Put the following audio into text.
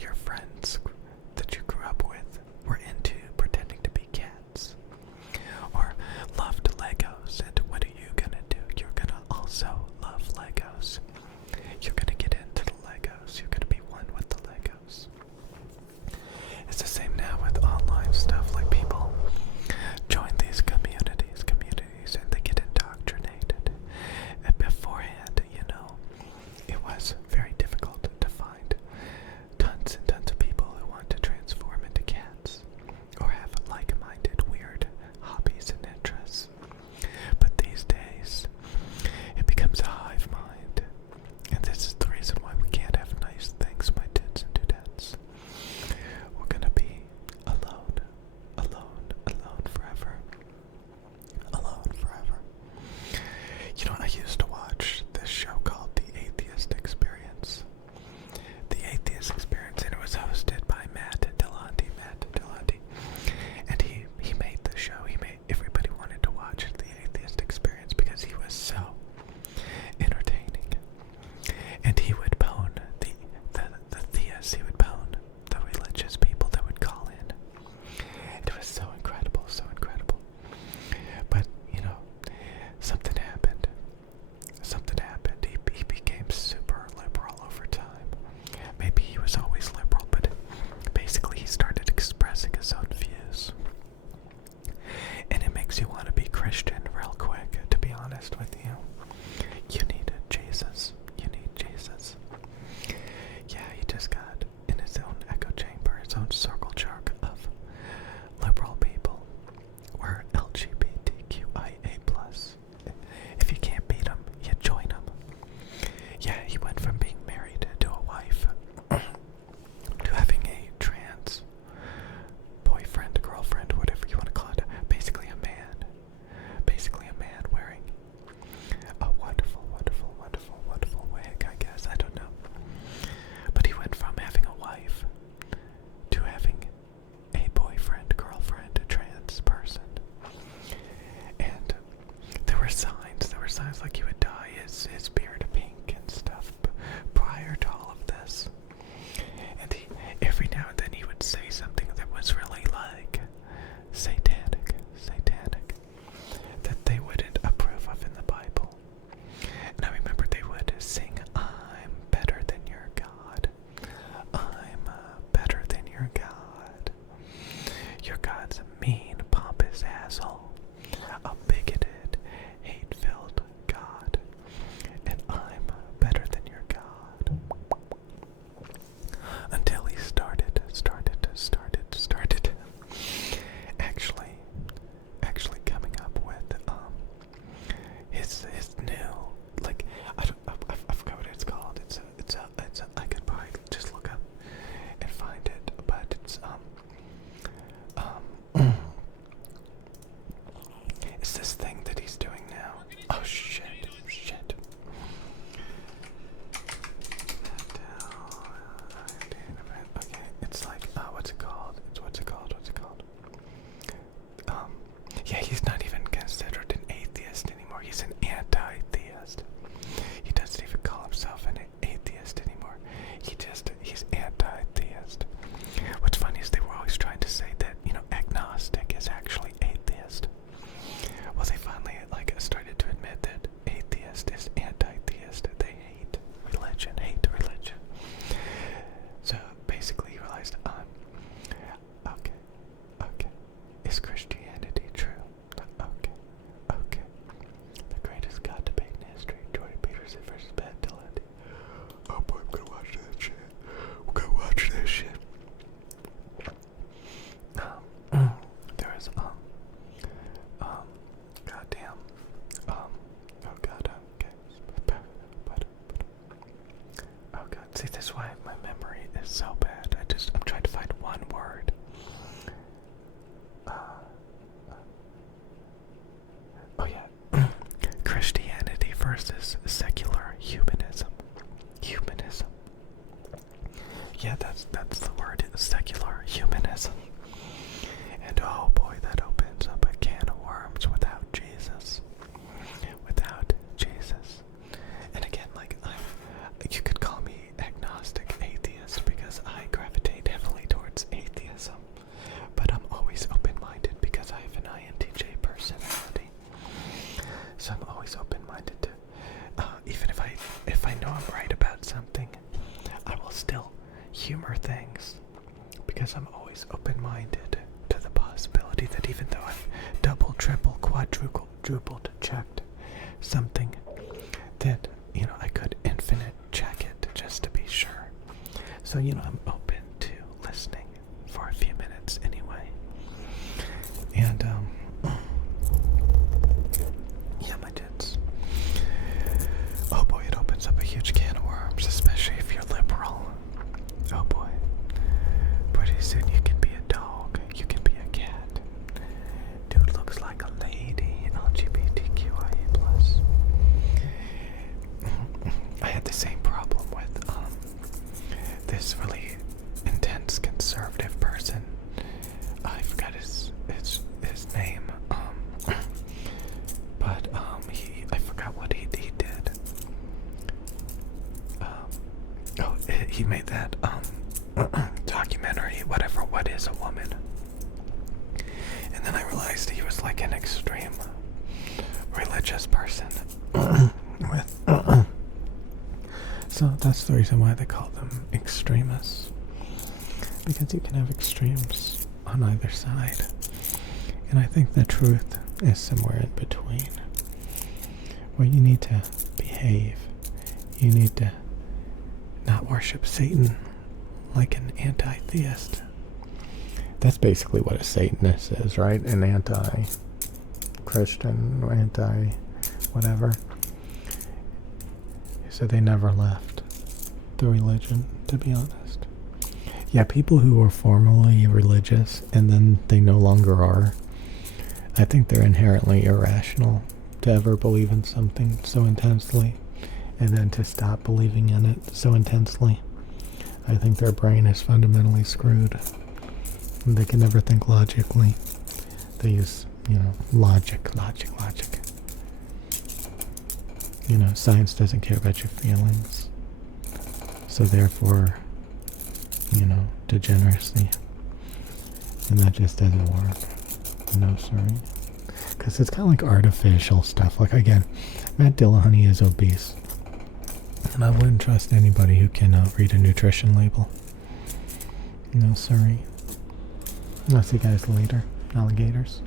your friends that you grew up with were into pretending to be cats, or loved Legos, and what are you gonna do? You're gonna also love Legos. You're gonna get into the Legos. You're gonna be one with the Legos. It's the same now with online stuff. Like, people join these communities, and they get indoctrinated. And beforehand, it was very difficult to find tons and tons of people who want to transform into cats or have like-minded weird hobbies and interests. But these days, it becomes a hive mind, and this is the reason why we can't have nice things, my dudes and dudettes. We're gonna be alone, alone forever. Alone forever. I used to watch this show called The Atheist Experience. The Atheist Experience, and it was hosted by Matt Dillahunty. And he made the show. Everybody wanted to watch The Atheist Experience because he was so entertaining. And he would pwn the theists, he would pwn the religious people that would call in. It was so incredible, so incredible. But, something happened. He became super liberal over time. Maybe he was always liberal, but basically he started expressing his own views. And it makes you want to be Christian real quick, to be honest with you. You need Jesus. You need Jesus. Yeah, he just got in his own echo chamber, his own circle jerk of liberal people. We're LGBTQIA+. If you can't beat them, you join them. Yeah, he went from being married to a wife to having a trans boyfriend, girlfriend, whatever you want to call it. Basically a man wearing a wonderful wig, I guess. I don't know. But he went from having a wife to having a boyfriend, girlfriend, a trans person. And there were signs like he would dye his beard pink and stuff prior to all of this. And every now and then he would say something that was really like satanic, that they wouldn't approve of in the Bible. And I remember they would sing, "I'm better than your God. I'm better than your God. Your God's a mean, pompous asshole. A bigoted, hate-filled God. And I'm better than your God." Until he started actually coming up with his new, like, I forgot what it's called. It's a I could probably just look up and find it, but it's it's this thing that he's doing now. Oh shit. Okay, it's like, what's it called? Yeah, he's not even considered an atheist anymore. He's an anti-theist. He doesn't even call himself an atheist anymore. He's anti-theist. What's funny is they were always trying to say that, agnostic is actually atheist. Well, they finally, started to admit that atheist is anti-theist. They hate religion. So basically, he realized, okay, is Christianity true? Okay. The greatest God debate in history, Jordan Peterson versus Matt Dillahunty. Oh boy, I'm gonna watch that shit. We're gonna watch that shit. There is, goddamn, oh god, okay. Oh god, see, this is why my memory is so bad. I'm trying to find one word. Oh yeah. Christianity versus secular humanism. Yeah, that's the word, secular humanism. And oh boy, that opens up a can of worms without Jesus. And again, you could call me agnostic atheist because I gravitate because I'm always open-minded to the possibility that even though I've double, triple, quadrupled checked something, that, I could infinite check it just to be sure. So, I'm open to listening for a few minutes anyway. And, yeah, my tits. Oh boy, it opens up a huge can of worms, especially if you're liberal. Oh boy. Pretty soon you can be a dog, you can be a cat. Dude looks like a lady, LGBTQIA+. I had the same problem with this really intense conservative person. I forgot his name. But I forgot what he did. He made that documentary, whatever, What Is a Woman? And then I realized he was like an extreme religious person. So that's the reason why they call them extremists. Because you can have extremes on either side. And I think the truth is somewhere in between. Where you need to behave. You need to not worship Satan like an anti-theist. That's basically what a Satanist is, right? An anti-Christian, anti-whatever. So they never left the religion, to be honest. Yeah, people who are formerly religious and then they no longer are, I think they're inherently irrational to ever believe in something so intensely and then to stop believing in it so intensely. I think their brain is fundamentally screwed. They can never think logically. They use, logic. Science doesn't care about your feelings. So therefore, degeneracy. And that just doesn't work. No, sorry. Because it's kind of like artificial stuff. Like, again, Matt Dillahunty is obese. And I wouldn't trust anybody who can read a nutrition label. No, sorry. I'll see you guys later, alligators.